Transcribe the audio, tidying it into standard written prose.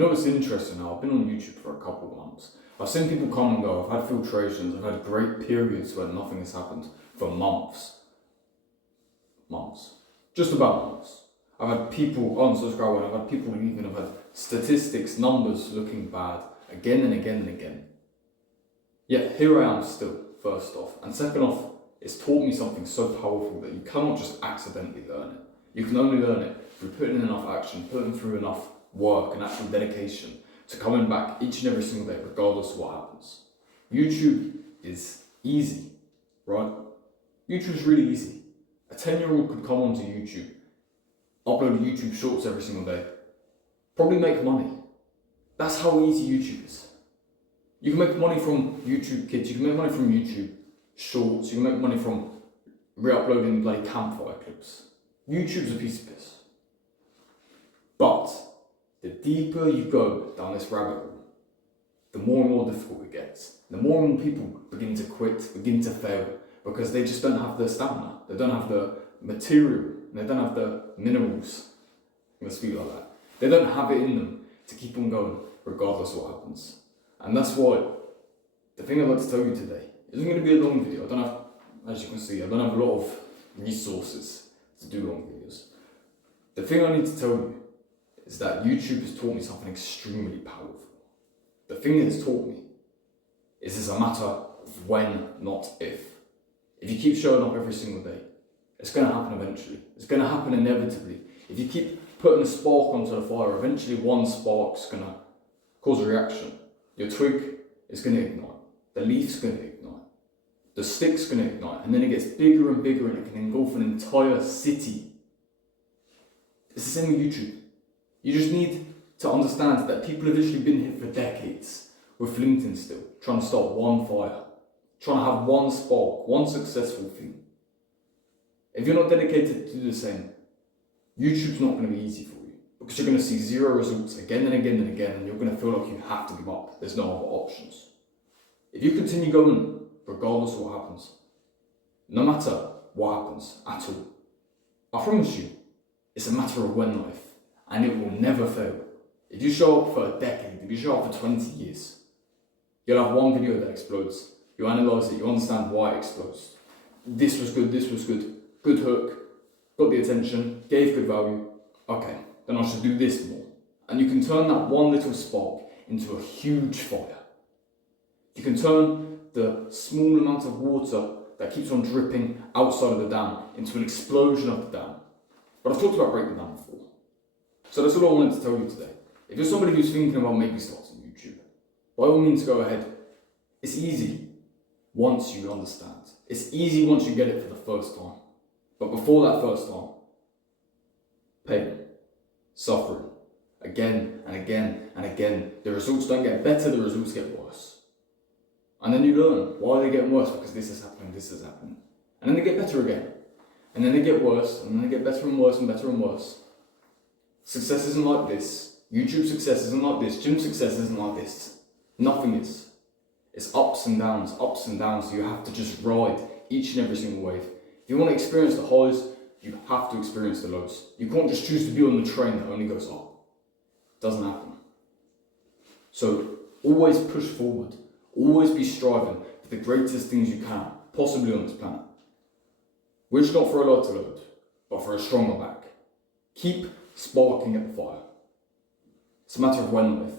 know, it's interesting now. I've been on YouTube for a couple of months. I've seen people come and go. I've had filtrations. I've had great periods where nothing has happened for months. Months. Just about months. I've had people unsubscribing. I've had people leaving. I've had statistics, numbers looking bad again and again and again. Yet here I am still, first off. And second off, it's taught me something so powerful that you cannot just accidentally learn it. You can only learn it through putting in enough action, putting through enough work and actual dedication to coming back each and every single day, regardless of what happens. YouTube is easy, right? YouTube's really easy. A 10-year-old could come onto YouTube, upload YouTube shorts every single day, probably make money. That's how easy YouTube is. You can make money from YouTube Kids, you can make money from YouTube Shorts, you can make money from re-uploading bloody campfire clips. YouTube's a piece of piss. But the deeper you go down this rabbit hole, the more and more difficult it gets. The more and more people begin to quit, begin to fail, because they just don't have the stamina, they don't have the material, they don't have the minerals, I'm going to speak like that. They don't have it in them to keep on going, regardless of what happens. And that's why the thing I'd like to tell you today isn't going to be a long video. I don't have, as you can see, I don't have a lot of resources to do long videos. The thing I need to tell you is that YouTube has taught me something extremely powerful. The thing it has taught me is it's a matter of when, not if. If you keep showing up every single day, it's going to happen eventually. It's going to happen inevitably. If you keep putting a spark onto the fire, eventually one spark's going to cause a reaction. Your twig is going to ignite. The leaf's going to ignite. The stick's going to ignite. And then it gets bigger and bigger and it can engulf an entire city. It's the same with YouTube. You just need to understand that people have literally been here for decades with LinkedIn still, trying to start one fire, trying to have one spark, one successful thing. If you're not dedicated to do the same, YouTube's not going to be easy for you, because you're going to see zero results again and again and again, and you're going to feel like you have to give up. There's no other options. If you continue going, regardless of what happens, no matter what happens at all, I promise you, it's a matter of when life, and it will never fail. If you show up for a decade, if you show up for 20 years, you'll have one video that explodes. You analyse it, you understand why it explodes. This was good, good hook, got the attention, gave good value. Okay, then I should do this more. And you can turn that one little spark into a huge fire. You can turn the small amount of water that keeps on dripping outside of the dam into an explosion of the dam. But I've talked about breaking the dam before. So that's all I wanted to tell you today. If you're somebody who's thinking about maybe starting YouTube, by all means go ahead. It's easy once you understand. It's easy once you get it for the first time. But before that first time, pain, suffering, again and again and again. The results don't get better, the results get worse. And then you learn, why are they getting worse? Because this is happening, this is happening. And then they get better again. And then they get worse, and then they get better and worse and better and worse. Success isn't like this. YouTube success isn't like this. Gym success isn't like this. Nothing is. It's ups and downs, ups and downs. You have to just ride each and every single wave. If you want to experience the highs, you have to experience the lows. You can't just choose to be on the train that only goes up. It doesn't happen. So always push forward. Always be striving for the greatest things you can, possibly on this planet. Wish not for a lighter load, but for a stronger back. Keep sparking at the fire. It's a matter of when, if.